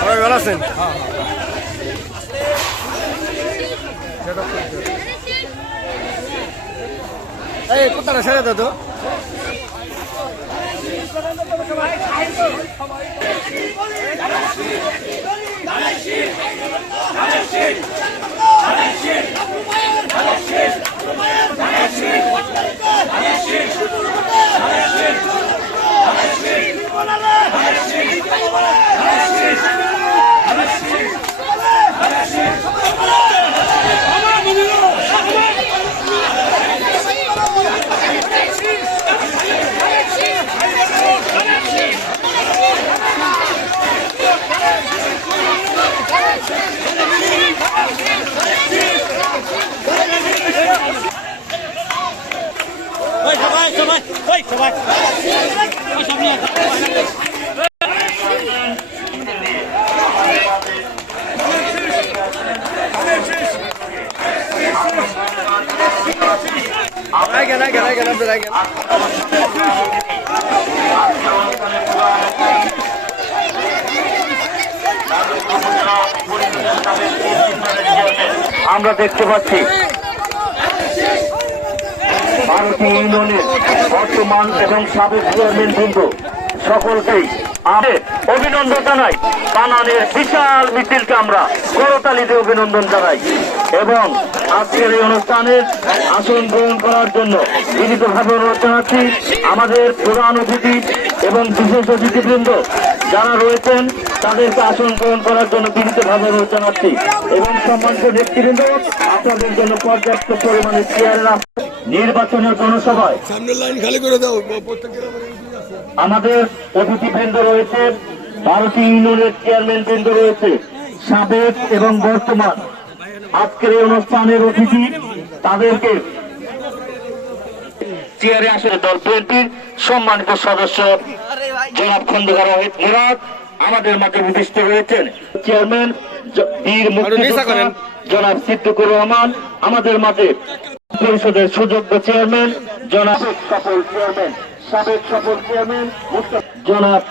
সবাই ভালো আছেন? এই কোথাটা ছেড়ে দাও তো। আমরা দেখতে পাচ্ছি ভারতীয় ইউনিয়নের বর্তমান এবং সাবেক চেয়ারম্যান বৃন্দ সকলকেই আমি অভিনন্দন জানাই। বানানের বিশাল মিছিলকে আমরা করতালিতে অভিনন্দন জানাই এবং আজকের এই অনুষ্ঠানের আসন গ্রহণ করার জন্য বিনীতভাবে অনুরোধ জানাচ্ছি আমাদের প্রধান অতিথি এবং বিশেষ অতিথিবৃন্দ যারা রয়েছেন তাদেরকে আসন গ্রহণ করার জন্য বিনীতভাবে অনুরোধ জানাচ্ছি এবং সম্মানিত ব্যক্তিবৃন্দ আপনাদের জন্য পর্যাপ্ত পরিমাণে চেয়ার নির্বাচনের জনসভায় সামনের লাইন খালি করে দাও। আমাদের অতিথিবৃন্দ রয়েছে, ভারতীয় ইউনিয়নের চেয়ারম্যান বৃন্দ রয়েছে, সাবেক এবং বর্তমান। আজকের এই অনুষ্ঠানের অতিথি তাদেরকে চেয়ারে আসলে দল বিএনপির সম্মানিত সদস্য জনাব খন্দকার ওয়াহিদ মুরাদ আমাদের মাঝে উপস্থিত রয়েছেন। চেয়ারম্যান বীর মুক্তিযোদ্ধা জনাব সিদ্দিকুর রহমান আমাদের মাঝে, পরিষদের সুযোগ্য চেয়ারম্যান জনাব সাবেক সফল চেয়ারম্যান জনাব